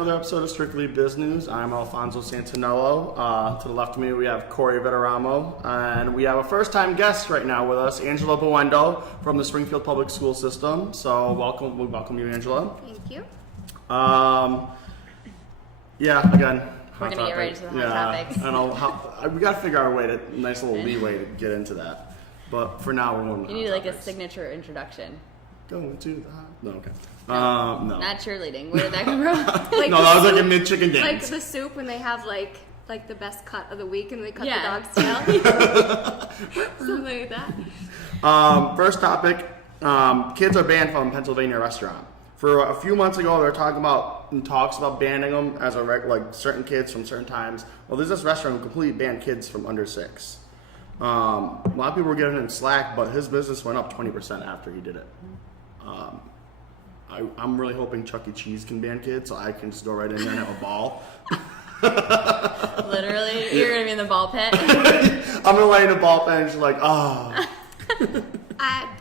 Another episode of Strictly Biz News. I'm Alfonso Santinello. To the left of me, we have Corey Vittoramo, and we have a first-time guest right now with us, Angela Buendo from the Springfield Public School System. So we welcome you, Angela. Thank you. Yeah, again, We're gonna get right into the hot topics. I know we got to figure out a way nice little leeway to get into that. But for now, we're going. You need like a signature introduction. Going to the no, okay. No. Not cheerleading. Where did that come from? No, that was like a mid-chicken dance. Like the soup when they have like the best cut of the week and they cut Yeah. the dog's tail. Something like that. First topic, kids are banned from Pennsylvania restaurant. For a few months ago, they were talking about banning them as like certain kids from certain times. Well, there's this restaurant who completely banned kids from under 6. A lot of people were giving him slack, but his business went up 20% after he did it. I'm really hoping Chuck E. Cheese can ban kids, so I can just go right in there and have a ball. Literally, you're gonna be in the ball pit. I'm gonna lay in a ball pit and just like, oh.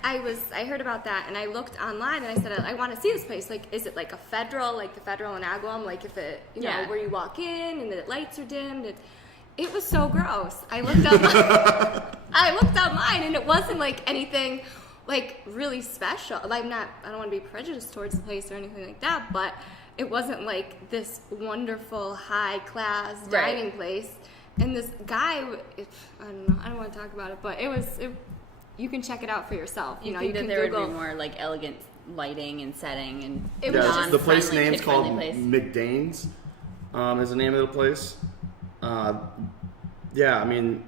I heard about that and I looked online and I said I want to see this place. Like, is it like a federal, like the federal in Agawam, like if it, you know, where you walk in and the lights are dimmed? It was so gross. I looked online and it wasn't like anything like really special. I don't want to be prejudiced towards the place or anything like that, but it wasn't like this wonderful high class dining place. And this guy, I don't want to talk about it, but you can check it out for yourself. You know, think you that can there Google. would be more like elegant lighting and setting and It was just the place non-friendly, name's called kid-friendly place. McDane's. Is the name of the place. Yeah, I mean,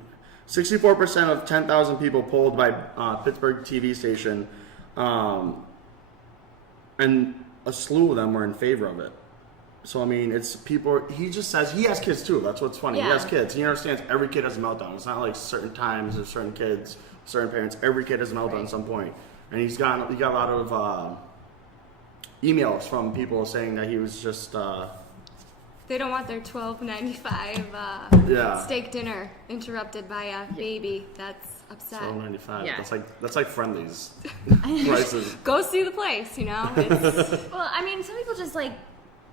64% of 10,000 people polled by Pittsburgh TV station, and a slew of them were in favor of it. So I mean, it's people. He just says he has kids too. That's what's funny. He Yeah. has kids. He understands every kid has a meltdown. It's not like certain times or certain kids, certain parents. Every kid has a meltdown at some point. And he got a lot of emails from people saying that he was just. They don't want their $12.95 steak dinner interrupted by a baby that's upset. $12.95. Yeah. That's like Friendly's prices. Go see the place, you know. It's, Well, I mean, some people just like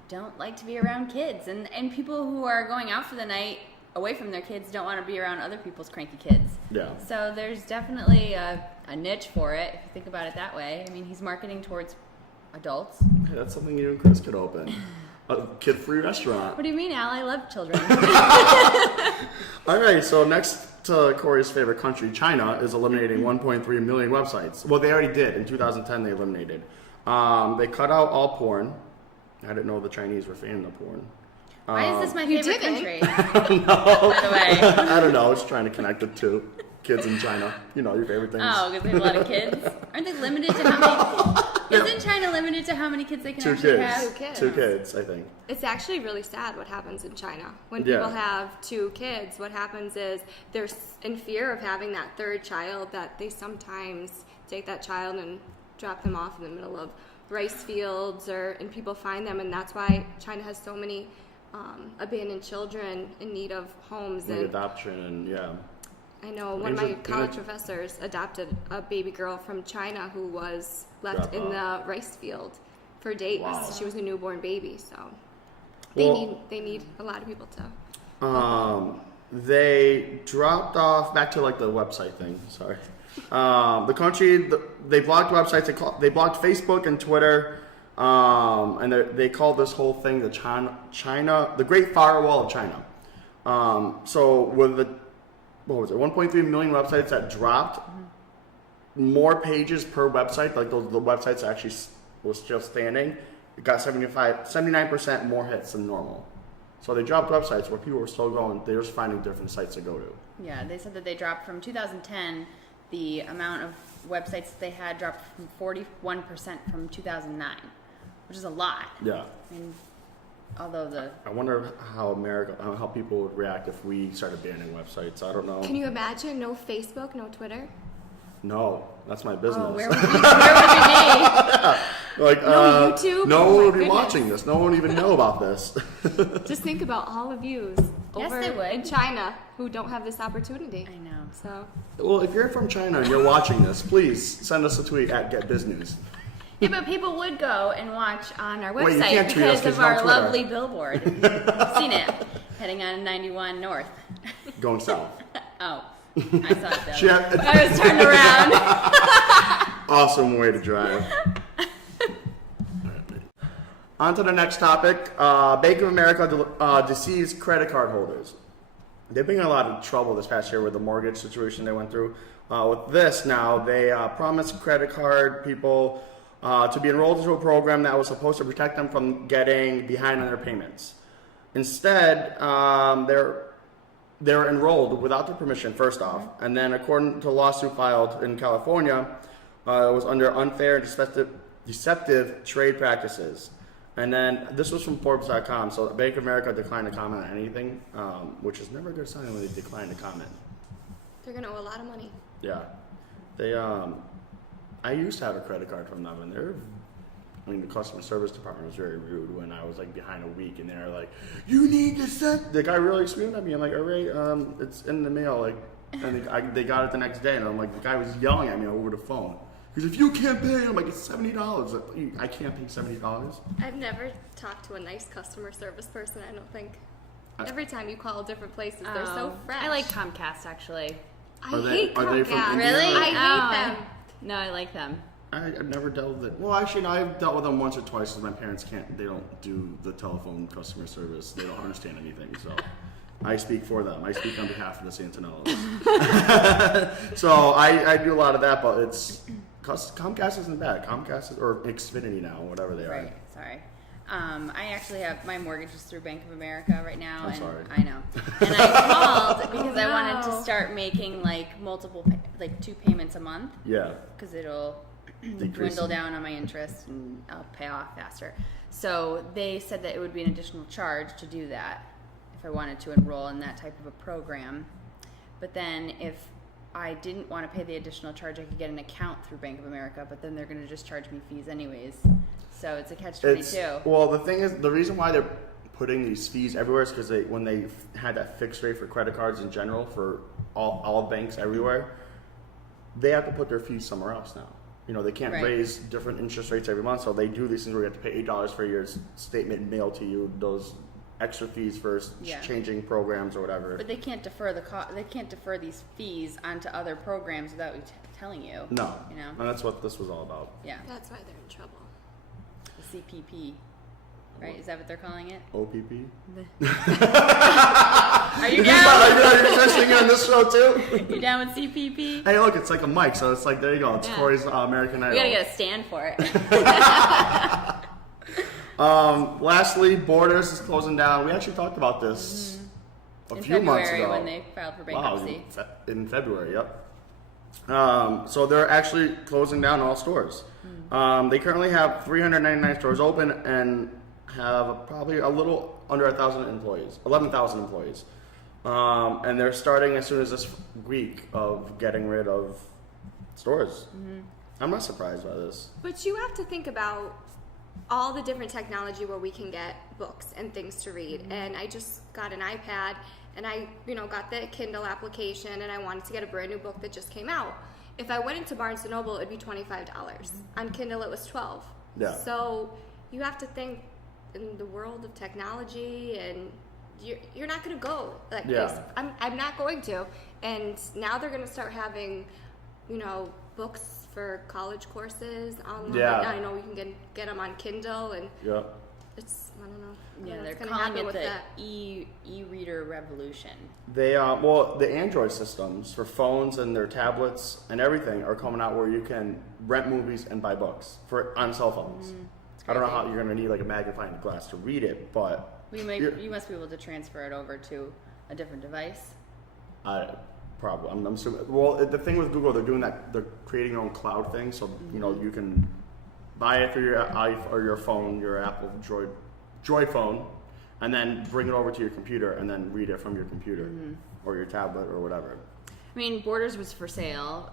don't like to be around kids, and people who are going out for the night away from their kids don't want to be around other people's cranky kids. Yeah. So there's definitely a niche for it if you think about it that way. I mean, he's marketing towards adults. Hey, that's something you and Chris could open. A kid-free restaurant. What do you mean, Al? I love children. All right, so next to Corey's favorite country, China, is eliminating 1.3 million websites. Well, they already did. In 2010, they eliminated. They cut out all porn. I didn't know the Chinese were fans of porn. Why is this my You favorite didn't? country? By the way. I don't know. I was trying to connect it to kids in China. You know, your favorite things. Oh, because they have a lot of kids. Aren't they limited to how many? Isn't China limited to how many kids they can Two actually kids. have? Two kids, I think. it's actually really sad what happens in China. When Yeah. people have 2 kids, what happens is they're in fear of having that third child, that they sometimes take that child and drop them off in the middle of rice fields, and people find them, and that's why China has so many abandoned children in need of homes. The And adoption and yeah. I know one of my college professors adopted a baby girl from China who was left in the rice field for days. Wow. She was a newborn baby, so Well- they need a lot of people to. They dropped off back to like the website thing. Sorry, the country they blocked websites. They blocked Facebook and Twitter, and they called this whole thing the China, the Great Firewall of China. So with the 1.3 million websites that dropped, more pages per website, like the websites actually was still standing. It got 79% more hits than normal. So they dropped websites where people were still going. They were just finding different sites to go to. Yeah, they said that they dropped from 2010. The amount of websites that they had dropped from 41% from 2009, which is a lot. Yeah. I mean, although I wonder how how people would react if we started banning websites. I don't know. Can you imagine no Facebook, no Twitter? No, that's my business. Oh, where would we be? Like, No YouTube? No Oh one my would be goodness. watching this. No one would even know about this. Just think about all the views Yes, over they would. in China who don't have this opportunity. I know. So Well, if you're from China and you're watching this, please send us a tweet at GetBizNews. Yeah, but people would go and watch on our Wait, you website can't tweet us because 'cause of you're on our Twitter. lovely billboard. You've seen it, heading on 91 North. Going south. Oh, I saw it She though. had- I was turned around. Awesome way to drive. On to the next topic. Bank of America deceased credit card holders. They've been in a lot of trouble this past year with the mortgage situation they went through. With this now, they promised credit card people to be enrolled into a program that was supposed to protect them from getting behind on their payments. Instead, they're enrolled without their permission, first off, and then according to a lawsuit filed in California, it was under unfair and deceptive trade practices. And then this was from Forbes.com, so Bank of America declined to comment on anything, which is never a good sign when they decline to comment. They're gonna owe a lot of money. Yeah, they. I used to have a credit card from them, and the customer service department was very rude when I was like behind a week, and they're like, "You need to send." The guy really screamed at me. I'm like, "All right, it's in the mail." Like, and they got it the next day, and I'm like, the guy was yelling at me over the phone. He's like, "If you can't pay," I'm like, "It's $70." I can't pay $70. I've never talked to a nice customer service person, I don't think. Every time you call different places, they're so fresh. I like Comcast actually. I Are they- hate are they from Comcast. India? Really? I hate Oh, them. No, I like them. I've never dealt with it. Well, actually, no, I've dealt with them once or twice because my parents they don't do the telephone customer service. They don't understand anything, so I speak for them. I speak on behalf of the Santinellos. So I do a lot of that, but Comcast isn't bad. Comcast or Xfinity now, whatever they are. Right. Sorry. I actually have my mortgage is through Bank of America right now, I'm and sorry. I know. And I called because I wanted to no. start making like multiple, like 2 payments a month, Yeah. because it'll Decreasing. dwindle down on my interest and I'll pay off faster. So they said that it would be an additional charge to do that if I wanted to enroll in that type of a program. But then if I didn't want to pay the additional charge, I could get an account through Bank of America, but then they're going to just charge me fees anyways. So it's a catch-22. Well, the thing is, the reason why they're putting these fees everywhere is because when they had that fixed rate for credit cards in general for all banks everywhere, they have to put their fees somewhere else now. You know, they can't Right. raise different interest rates every month, so they do these things where you have to pay $8 for your statement mailed to you, those extra fees for Yeah. changing programs or whatever. But they can't defer they can't defer these fees onto other programs without telling you. No, You know? and that's what this was all about. Yeah. That's why they're in trouble. The CPP. Right? Is that what they're calling it? OPP? Are you Are down? you listening on this show too? You down with CPP? Hey, look, it's like a mic, so it's like, there you go. It's Yeah. Corey's American Idol. We gotta get a stand for it. Lastly, Borders is closing down. We actually talked about this a In few months February ago. when they filed for bankruptcy. Wow, in February, yep. So they're actually closing down all stores. They currently have 399 stores open and have probably a little under 1,000 employees, 11,000 employees. And they're starting as soon as this week of getting rid of stores. I'm not surprised by this. But you have to think about all the different technology where we can get books and things to read. And I just got an iPad and I, got the Kindle application and I wanted to get a brand new book that just came out. If I went into Barnes & Noble, it'd be $25. On Kindle, it was $12. Yeah. So you have to think in the world of technology, and you're not going to go that Yeah. place. I'm not going to. And now they're going to start having, books for college courses online. Yeah. I know you can get them on Kindle, and Yep. it's, I don't know. Yeah, they're what's gonna calling happen it with the that. e-reader revolution. They the Android systems for phones and their tablets and everything are coming out where you can rent movies and buy books on cell phones. I don't know how you're gonna need like a magnifying glass to read it, but You must be able to transfer it over to a different device. I'm assuming. Well, the thing with Google, they're doing that. They're creating their own cloud thing, so you can buy it for your iPhone or your phone, your Apple Droid phone, and then bring it over to your computer and then read it from your computer or your tablet or whatever. I mean, Borders was for sale,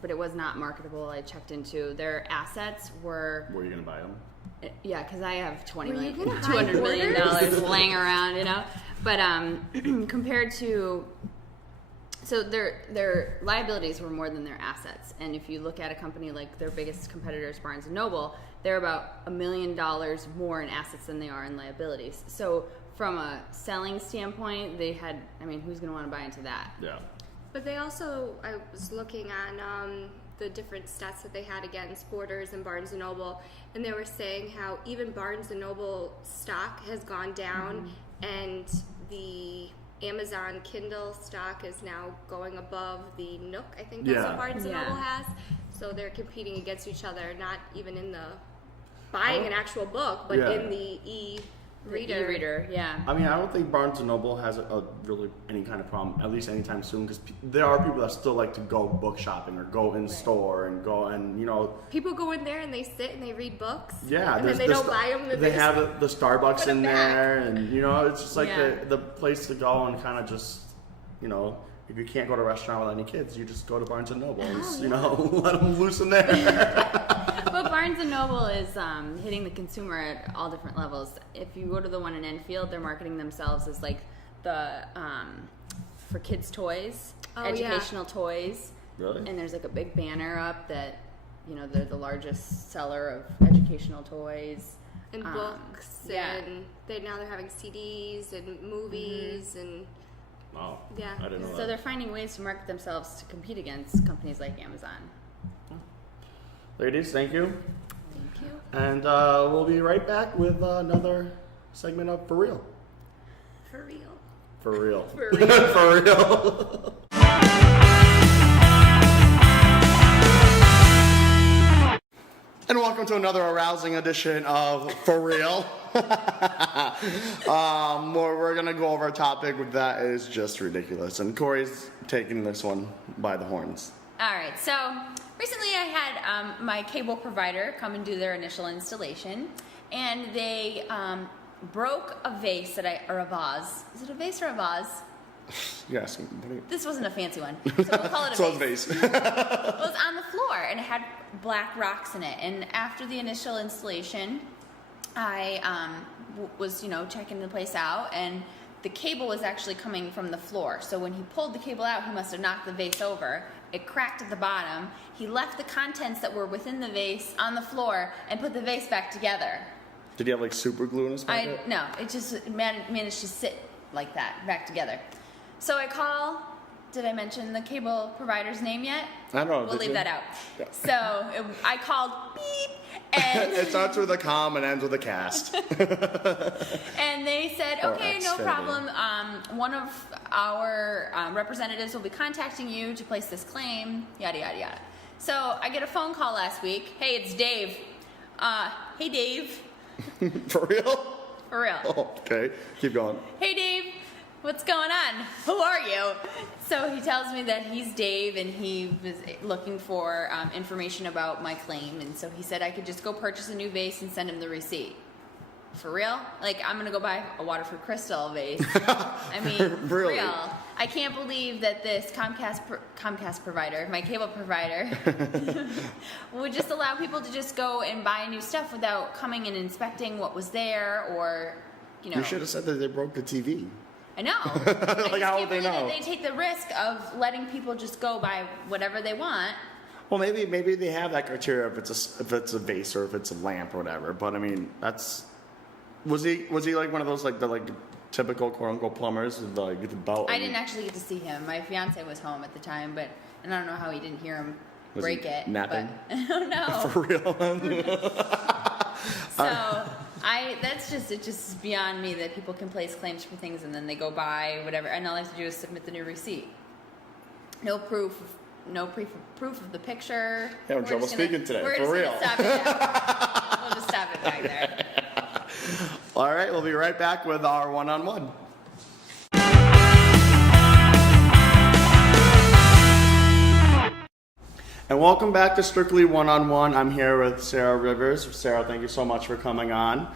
but it was not marketable. I checked into their assets were. Were you gonna buy them? Yeah, because I have Were you gonna buy $200 million Borders? laying around, But compared to, So their liabilities were more than their assets. And if you look at a company like their biggest competitors, Barnes & Noble, they're about $1 million more in assets than they are in liabilities. So from a selling standpoint, they had, I mean, who's going to want to buy into that? Yeah. But they also, I was looking on the different stats that they had against Borders and Barnes & Noble, and they were saying how even Barnes & Noble stock has gone down, and the Amazon Kindle stock is now going above the Nook, I think that's what Barnes & Noble has. So they're competing against each other, not even in the buying an actual book, but in the e-reader. Yeah. I mean, I don't think Barnes & Noble has a really any kind of problem, at least anytime soon, because there are people that still like to go book shopping or go in store and go and, you know. People go in there and they sit and they read books. Yeah. And then they don't buy them. They have the Starbucks in back. there, and, you know, it's just like the place to go and kind of just, you know, if you can't go to a restaurant with any kids, you just go to Barnes & Noble and, you know, let them loose in there. But Barnes & Noble is hitting the consumer at all different levels. If you go to the one in Enfield, they're marketing themselves as like the for kids' toys, educational toys. Really? And there's like a big banner up that, you know, they're the largest seller of educational toys. And books, and they're having CDs and movies and... Oh, yeah. I didn't know So that. they're finding ways to market themselves to compete against companies like Amazon. Ladies, thank you. Thank you. And we'll be right back with another segment of For Real. For real. For real. For real. For real. And welcome to another arousing edition of For Real. Where we're going to go over a topic that is just ridiculous. And Corey's taking this one by the horns. All right, so recently I had my cable provider come and do their initial installation, and they broke a vase or a vase. Is it a vase or a vase? Yes. This wasn't a fancy one, so we'll call it a So vase. it's vase. It was on the floor, and it had black rocks in it. And after the initial installation, I was, checking the place out, and the cable was actually coming from the floor. So when he pulled the cable out, he must have knocked the vase over. It cracked at the bottom. He left the contents that were within the vase on the floor and put the vase back together. Did he have like super glue in his pocket? No, it just managed to sit like that, back together. So I call. Did I mention the cable provider's name yet? I don't know. We'll leave that out. Yeah. So I called beep, and It starts with a com and ends with a cast. and they said, Or okay, no Xfinity. problem. One of our representatives will be contacting you to place this claim, yada, yada, yada. So I get a phone call last week. Hey, it's Dave. Hey, Dave. For real? For real. Oh, okay. Keep going. Hey, Dave. What's going on? Who are you? So he tells me that he's Dave, and he was looking for information about my claim. And so he said I could just go purchase a new vase and send him the receipt. For real? Like, I'm going to go buy a Waterford Crystal vase. I mean, for Really? real. I can't believe that this Comcast provider, my cable provider, would just allow people to just go and buy new stuff without coming and inspecting what was there, or, You should have said that they broke the TV. I know. I Like, just how would can't they believe know? that they take the risk of letting people just go buy whatever they want. Well, maybe they have that criteria if it's a vase or if it's a lamp or whatever. But I mean, was he like one of those like the typical quote unquote plumbers with the belt? I didn't actually get to see him. My fiance was home at the time, and I don't know how he didn't hear him Was break he it. napping? But I don't know. For real. So it's just beyond me that people can place claims for things and then they go buy whatever, and all they have to do is submit the new receipt. No proof of the picture. Having trouble speaking today, for real. Stop it now. We'll just stop it right there. All right, we'll be right back with our one-on-one. And welcome back to Strictly One-on-One. I'm here with Sarah Rivers. Sarah, thank you so much for coming on.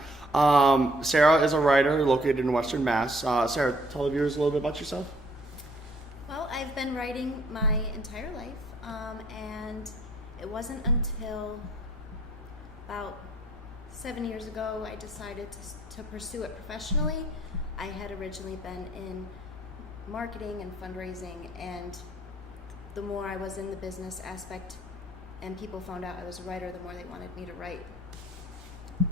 Sarah is a writer located in Western Mass. Sarah, tell the viewers a little bit about yourself. Well, I've been writing my entire life, and it wasn't until about 7 years ago I decided to pursue it professionally. I had originally been in marketing and fundraising, and the more I was in the business aspect and people found out I was a writer, the more they wanted me to write.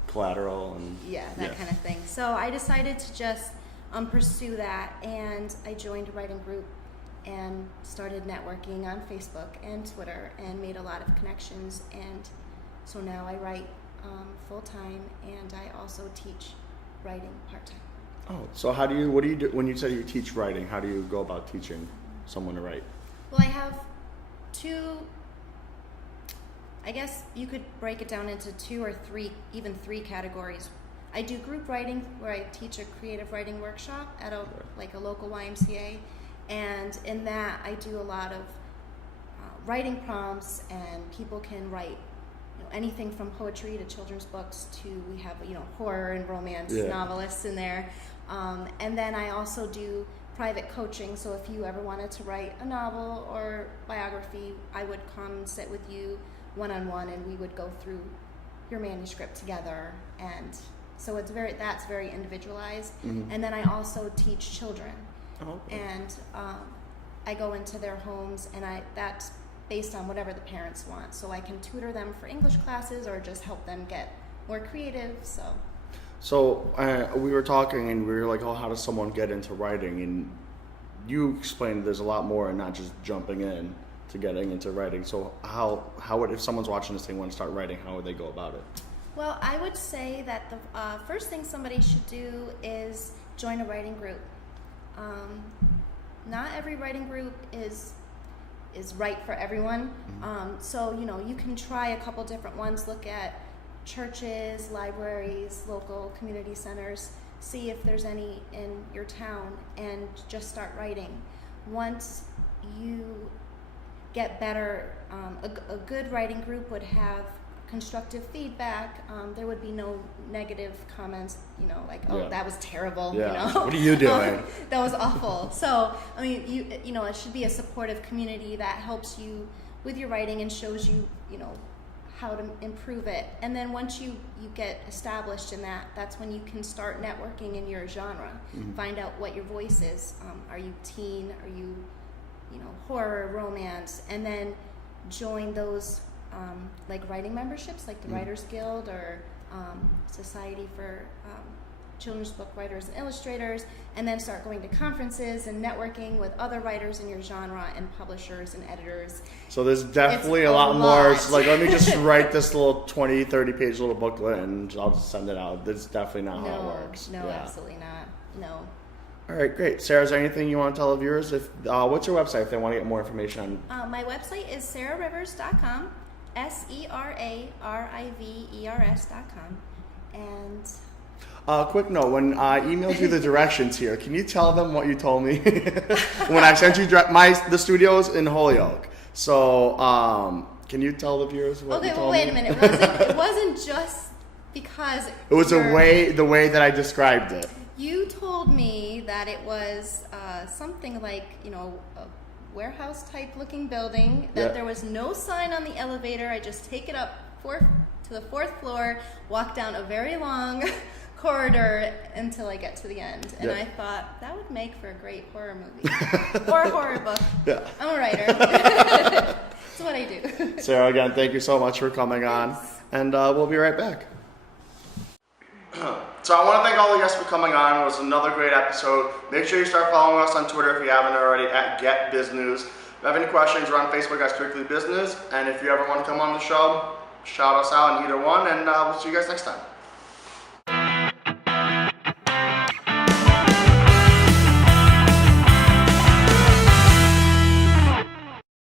Collateral and That kind of thing. So I decided to just pursue that, and I joined a writing group and started networking on Facebook and Twitter and made a lot of connections, and so now I write full-time, and I also teach writing part-time. Oh, so what do you do when you say you teach writing? How do you go about teaching someone to write? Well, I have I guess you could break it down into 2 or 3, even 3 categories. I do group writing, where I teach a creative writing workshop at a local YMCA, and in that I do a lot of writing prompts, and people can write anything from poetry to children's books to, we have horror and romance novelists in there, and then I also do private coaching. So if you ever wanted to write a novel or biography, I would come and sit with you one-on-one, and we would go through your manuscript together, and so that's very individualized. And then I also teach children. And I go into their homes, and that's based on whatever the parents want, so I can tutor them for English classes or just help them get more creative. So we were talking, and we were like, how does someone get into writing? And you explained there's a lot more, and not just jumping in to getting into writing. So how would, if someone's watching this thing, want to start writing, how would they go about it? Well, I would say that the first thing somebody should do is join a writing group. Not every writing group is right for everyone. So you can try a couple different ones. Look at churches, libraries, local community centers. See if there's any in your town, and just start writing. Once you get better, a good writing group would have constructive feedback. There would be no negative comments, that was terrible. What are you doing? That was awful. So it should be a supportive community that helps you with your writing and shows you how to improve it. And then once you get established in that's when you can start networking in your genre. Find out what your voice is. Are you teen? Are you horror, romance? And then join those writing memberships, like the Writers Guild or Society for Children's Book Writers and Illustrators, and then start going to conferences and networking with other writers in your genre and publishers and editors. So there's definitely a lot more. It's like, let me just write this little 20, 30-page little booklet, and I'll just send it out. That's definitely not how it works. No, absolutely not. No. All right, great. Sarah, is there anything you want to tell the viewers? What's your website if they want to get more information on? My website is sararivers.com, SERARIVERS.com, and quick note, when I emailed you the directions here, can you tell them what you told me? When I sent you the studio's in Holyoke. So, can you tell the viewers what you told me? Okay, well, wait a minute. It wasn't just because... It was the way that I described it. You told me that it was something like, a warehouse-type looking building, that there was no sign on the elevator. I just take it up to the 4th floor, walk down a very long corridor until I get to the end. And I thought, that would make for a great horror movie. Or a horror book. Yeah. I'm a writer. That's what I do. Sarah, again, thank you so much for coming on. And we'll be right back. So I want to thank all the guests for coming on. It was another great episode. Make sure you start following us on Twitter if you haven't already, at GetBizNews. If you have any questions, we're on Facebook at Strictly Business. And if you ever want to come on the show, shout us out on either one. And we'll see you guys next time.